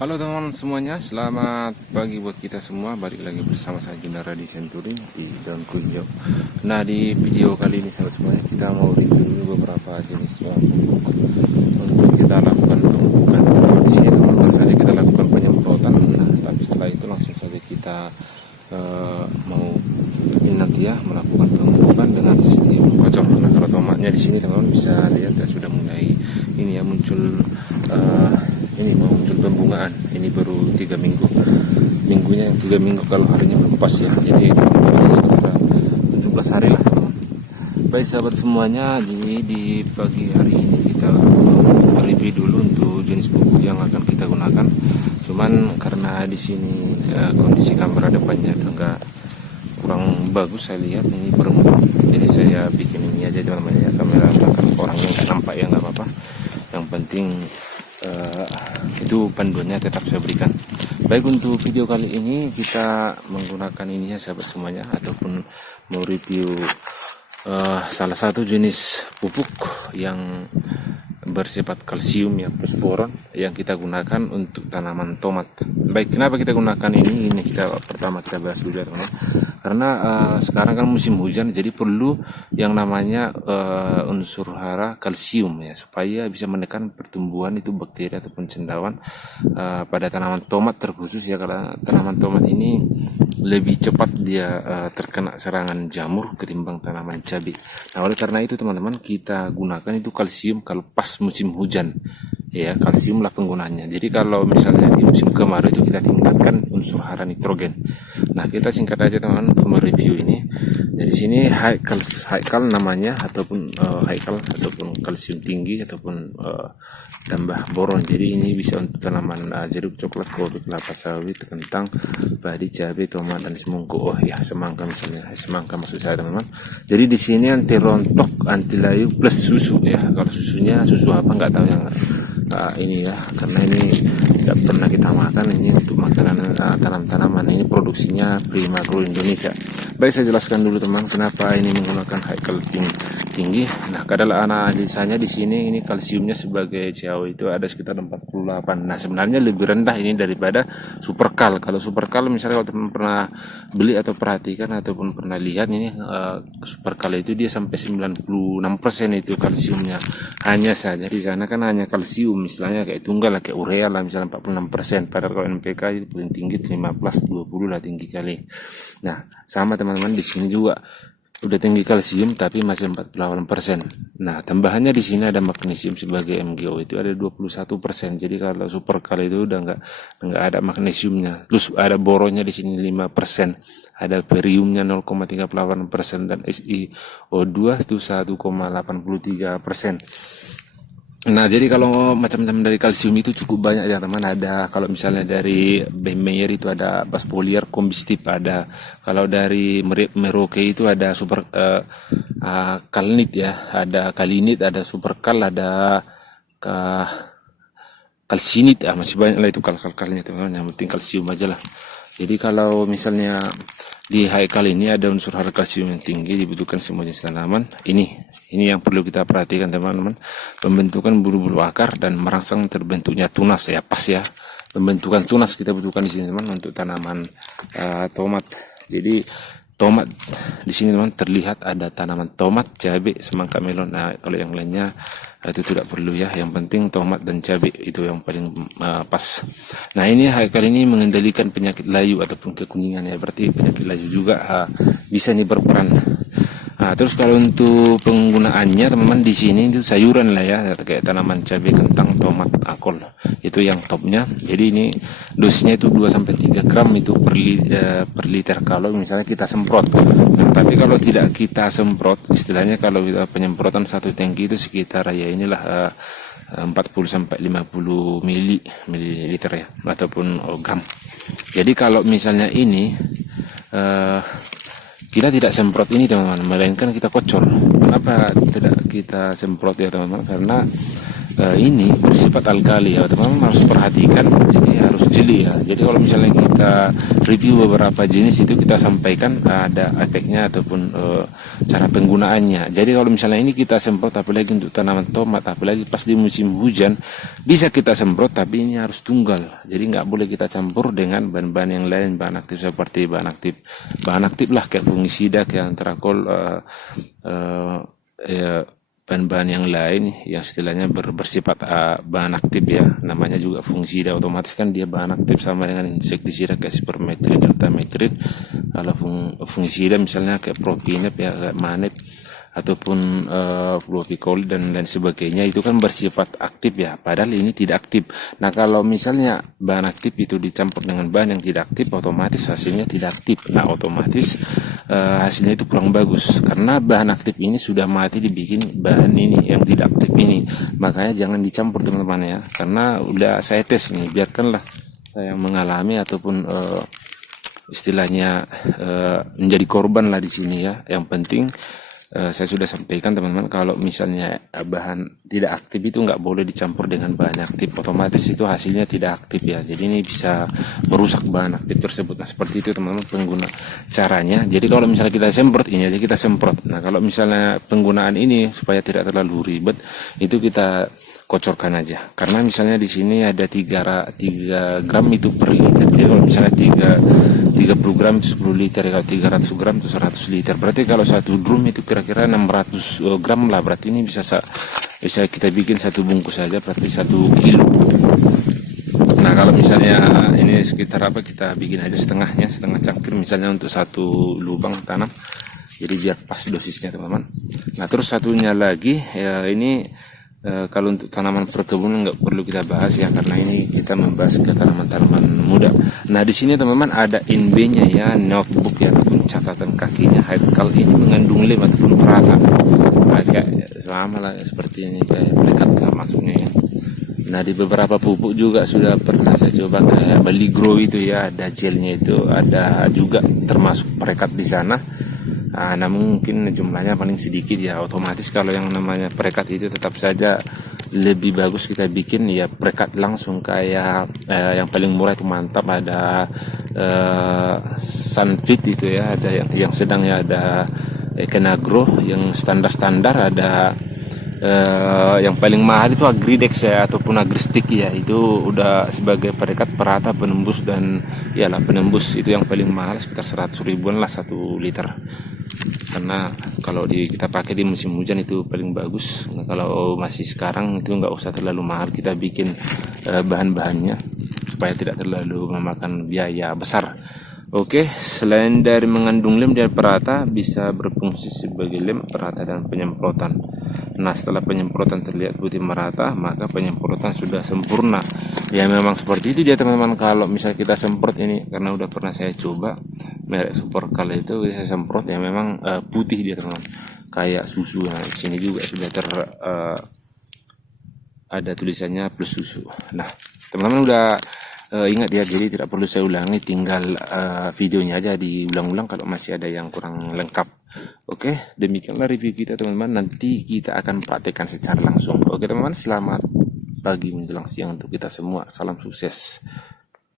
Halo teman-teman semuanya, selamat pagi buat kita semua. Balik lagi bersama saya Junara di Century di Daun Kunjau. Nah, di video kali ini sahabat semuanya kita mau review dulu beberapa jenis pupuk untuk kita lakukan pemupukan. Di sini teman-teman baru saja kita lakukan penyemprotan. Nah, tapi setelah itu langsung saja kita mau ini nanti ya melakukan pemupukan dengan sistem kocor. Nah, kalau tomatnya di sini teman-teman bisa lihat ya sudah mulai ini ya muncul ini mau muncul pembungaan. Ini baru 3 minggu, minggunya 3 minggu kalau harinya pas ya, jadi sekitar 17 hari lah teman. Baik sahabat semuanya, di pagi hari ini kita review dulu untuk jenis pupuk yang akan kita gunakan. Cuman karena di sini kondisi kamera depannya agak kurang bagus, saya lihat ini berembun, jadi saya bikin ini aja teman-teman ya, kamera belakang orangnya nggak nampak ya, nggak apa-apa, yang penting itu panduannya tetap saya berikan. Baik, untuk video kali ini kita menggunakan ini ya sahabat semuanya, ataupun mau review salah satu jenis pupuk yang bersifat kalsium ya, fosforon, yang kita gunakan untuk tanaman tomat. Baik, kenapa kita gunakan ini kita pertama kita bahas dulu ya teman-teman. Karena sekarang kan musim hujan, jadi perlu yang namanya unsur hara kalsium ya, supaya bisa menekan pertumbuhan itu bakteri ataupun cendawan pada tanaman tomat terkhusus ya, karena tanaman tomat ini lebih cepat dia terkena serangan jamur ketimbang tanaman cabai. Nah, oleh karena itu teman-teman kita gunakan itu kalsium kalau pas musim hujan ya, kalsium lah penggunaannya. Jadi kalau misalnya di musim kemarau itu kita tingkatkan unsur hara nitrogen. Nah, kita singkat aja teman-teman untuk mereview ini. Dari sini haikal namanya, ataupun haikal ataupun kalsium tinggi ataupun tambah boron. Jadi ini bisa untuk tanaman jeruk, coklat, kopi, kelapa sawit, kentang, padi, cabai, tomat, dan semangka. Oh ya, semangka misalnya, semangka maksud saya teman-teman. Jadi di sini anti rontok, anti layu plus susu ya. Kalau susunya susu apa nggak tahu yang ini ya, karena ini tidak pernah kita makan. Ini untuk makanan tanam-tanaman, ini produksinya Prima Gro Indonesia. Baik, saya jelaskan dulu teman kenapa ini menggunakan haikal tinggi. Nah, kadar analisanya di sini ini kalsiumnya sebagai CaO itu ada sekitar 48. Nah, sebenarnya lebih rendah ini daripada superkal. Kalau superkal misalnya kalau teman pernah beli atau perhatikan ataupun pernah lihat ini superkal itu dia sampai 96% itu kalsiumnya. Hanya saja di sana kan hanya kalsium, misalnya kayak tunggal lah, kayak urea lah misalnya 46%. Padahal kalau NPK itu paling tinggi 15-20 lah tinggi kali. Nah, sama teman-teman di sini juga udah tinggi kalsium tapi masih 48%. Nah, tambahannya di sini ada magnesium sebagai MgO itu ada 21%. Jadi kalau superkal itu udah nggak ada magnesiumnya. Terus ada boronnya di sini 5%. Ada bariumnya 0,38% dan SiO2 itu 1,83%. Nah, jadi kalau macam-macam dari kalsium itu cukup banyak ya teman. Ada kalau misalnya dari Bayer itu ada Basfoliar, Combistip ada. Kalau dari Merauke itu ada super Kalnit ya, ada Kalinit, ada Superkal, ada Kalsinit ya, masih banyak lah itu kal-kalnya teman-teman. Yang penting kalsium aja lah. Jadi kalau misalnya di haikal ini ada unsur hara kalsium yang tinggi, dibutuhkan semua jenis tanaman. Ini yang perlu kita perhatikan teman-teman. Pembentukan bulu-bulu akar dan merangsang terbentuknya tunas ya, pas ya. Pembentukan tunas kita butuhkan di sini teman untuk tanaman tomat. Jadi tomat di sini teman terlihat ada tanaman tomat, cabai, semangka, melon. Nah, kalau yang lainnya itu tidak perlu ya. Yang penting tomat dan cabai itu yang paling pas. Nah, ini haikal ini mengendalikan penyakit layu ataupun kekuningan ya. Berarti penyakit layu juga bisa nih berperan. Nah, terus kalau untuk penggunaannya teman-teman di sini itu sayuran lah ya, kayak tanaman cabai, kentang, tomat, kol. Itu yang topnya. Jadi ini dosisnya itu 2-3 gram itu per liter kalau misalnya kita semprot. Nah, tapi kalau tidak kita semprot, istilahnya kalau penyemprotan satu tangki itu sekitar ya inilah 40-50 mililiter ya, ataupun gram. Jadi kalau misalnya ini kita tidak semprot ini teman-teman, melainkan kita kocor. Kenapa tidak kita semprot ya teman-teman? Karena ini bersifat alkali ya teman-teman, harus perhatikan. Jadi harus jeli ya. Jadi kalau misalnya kita review beberapa jenis itu kita sampaikan ada efeknya ataupun cara penggunaannya. Jadi kalau misalnya ini kita semprot, apalagi untuk tanaman tomat, apalagi pas di musim hujan, bisa kita semprot, tapi ini harus tunggal. Jadi nggak boleh kita campur dengan bahan-bahan yang lain, bahan aktif seperti bahan aktif lah kayak fungisida, kayak antrakol, ya, bahan-bahan yang lain yang istilahnya bersifat bahan aktif ya, namanya juga fungisida, otomatis kan dia bahan aktif sama dengan insektisida kayak spermetrin, deltametrin. Kalau fungisida misalnya kayak propinep ya, kayak manip ataupun fluopicol dan lain sebagainya, itu kan bersifat aktif ya, padahal ini tidak aktif. Nah kalau misalnya bahan aktif itu dicampur dengan bahan yang tidak aktif, otomatis hasilnya tidak aktif. Nah otomatis hasilnya itu kurang bagus, karena bahan aktif ini sudah mati dibikin bahan ini yang tidak aktif ini. Makanya jangan dicampur teman-teman ya, karena udah saya tes nih, biarkanlah saya mengalami ataupun istilahnya menjadi korban lah di sini ya. Yang penting saya sudah sampaikan teman-teman, kalau misalnya bahan tidak aktif itu nggak boleh dicampur dengan bahan aktif, otomatis itu hasilnya tidak aktif ya. Jadi ini bisa merusak bahan aktif tersebut. Nah seperti itu teman-teman pengguna caranya. Jadi kalau misalnya kita semprot, ini aja kita semprot. Nah kalau misalnya penggunaan ini supaya tidak terlalu ribet, itu kita kocorkan aja. Karena misalnya di sini ada 3 gram itu per liter. Jadi kalau misalnya 30 gram itu 10 liter, kalau 300 gram itu 100 liter. Berarti kalau satu drum itu kira-kira 600 gram lah. Berarti ini bisa kita bikin satu bungkus saja, berarti 1 kilo. Nah kalau misalnya ini sekitar kita bikin aja setengah cangkir misalnya untuk satu lubang tanam. Jadi biar pas dosisnya teman-teman. Nah terus satunya lagi ya, ini kalau untuk tanaman perkebunan nggak perlu kita bahas ya, karena ini kita membahas ke tanaman-tanaman muda. Nah di sini teman-teman ada INB-nya ya, notebook ya, ataupun catatan kakinya. Haikal ini mengandung lem ataupun perata, agak sama lah seperti ini, kayak dekat lah masuknya ya. Nah di beberapa pupuk juga sudah pernah saya coba, kayak Baligro itu ya, ada gelnya itu, ada juga termasuk perekat di sana. Nah mungkin jumlahnya paling sedikit ya, otomatis kalau yang namanya perekat itu tetap saja lebih bagus kita bikin ya perekat langsung, kayak yang paling murah itu mantap, ada Sunfit itu ya, ada yang sedang ya, ada Kenagro yang standar, ada yang paling mahal itu Agridex ya, ataupun Agristik ya, itu udah sebagai perekat perata penembus, dan ya lah penembus itu yang paling mahal sekitar 100 ribuan lah 1 liter. Karena kalau kita pakai di musim hujan itu paling bagus. Nah, kalau masih sekarang itu nggak usah terlalu mahal, kita bikin bahan-bahannya supaya tidak terlalu memakan biaya besar. Oke, selain dari mengandung lem dan perata, bisa berfungsi sebagai lem, perata, dan penyemprotan. Nah, setelah penyemprotan terlihat putih merata, maka penyemprotan sudah sempurna. Ya memang seperti itu dia teman-teman. Kalau misalnya kita semprot ini, karena udah pernah saya coba merek Superkal itu, saya semprot ya memang putih dia teman-teman, kayak susu. Nah, di sini juga sudah ada tulisannya plus susu. Nah, teman-teman udah ingat ya, jadi tidak perlu saya ulangi, tinggal videonya aja diulang-ulang kalau masih ada yang kurang lengkap. Oke, demikianlah review kita teman-teman, nanti kita akan praktekkan secara langsung. Oke teman-teman, selamat pagi menjelang siang untuk kita semua, salam sukses.